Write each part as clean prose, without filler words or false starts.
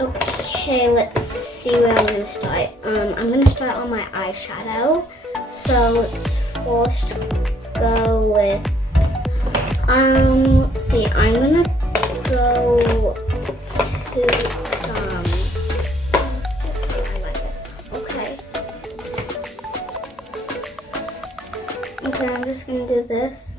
Okay, let's see where I'm gonna start. I'm gonna start on my eyeshadow. So let's first go with, let's see, I'm gonna go to some highlighter. Okay, I'm just gonna do this.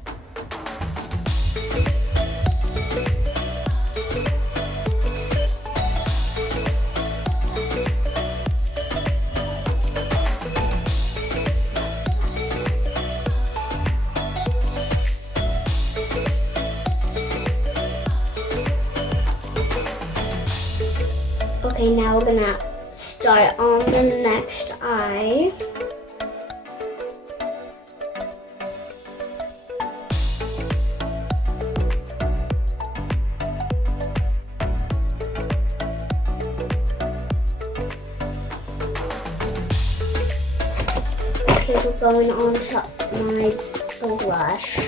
Okay, now we're gonna start on the next eye. Okay, we're going on to my blush.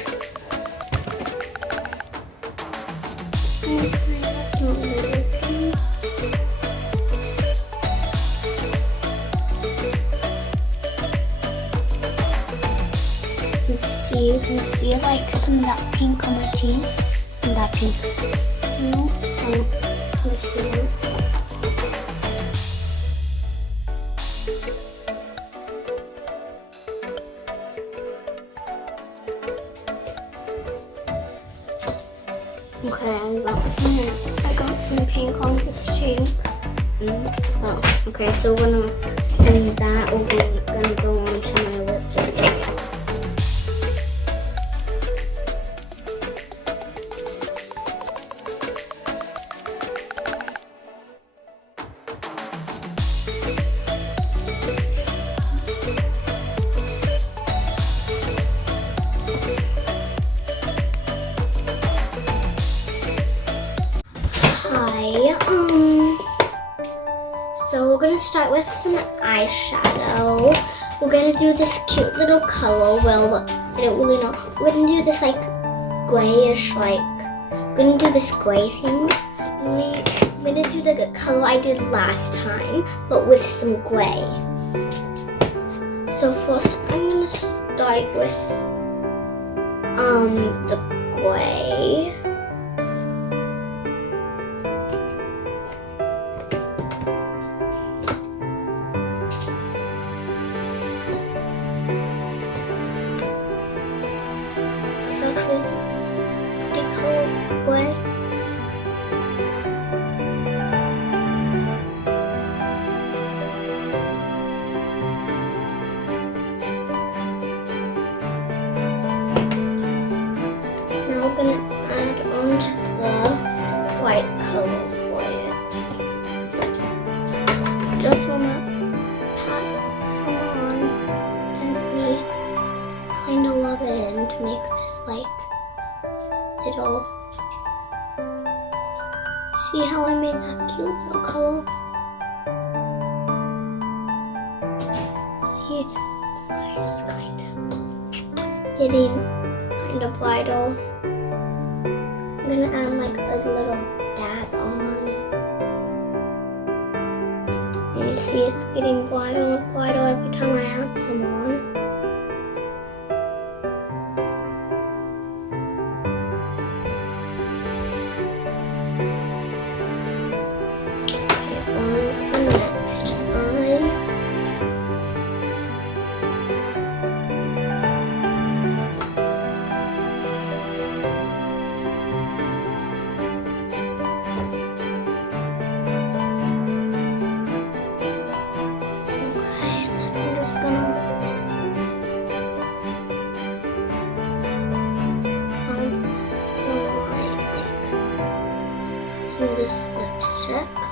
You can see like some of that pink on my cheek. Some of that pink. No, some concealer. Okay, I got some pink on this cheek. Oh, okay, so we're gonna end that. We're gonna go on to my lipstick. So we're gonna start with some eyeshadow. We're gonna do this cute little color. Well, I don't really know. We're gonna do this like grayish, like we're gonna do this gray thing. I'm gonna do the color I did last time, but with some gray. So first, I'm gonna start with the gray. Now we're gonna add on to the white color for it. Just wanna pat some on and we kind of rub it in to make this like little. See how I made that cute little color? See, the eyes kind of getting kind of bridal. I'm gonna add like a little dab on. And you see it's getting brighter and brighter every time I add some on. Okay, on for next eye. Some of this lipstick.